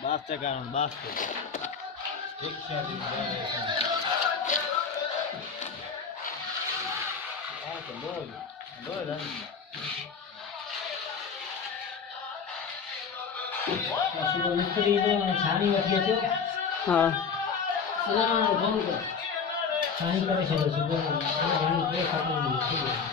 Basta Karan, basta. Tek shot is there. Load. सुबह मिस्त्री तो छानी वठी अचो हाँ सलाम फोन कर छानी करे छो सुबह पानी के खत्म नहीं है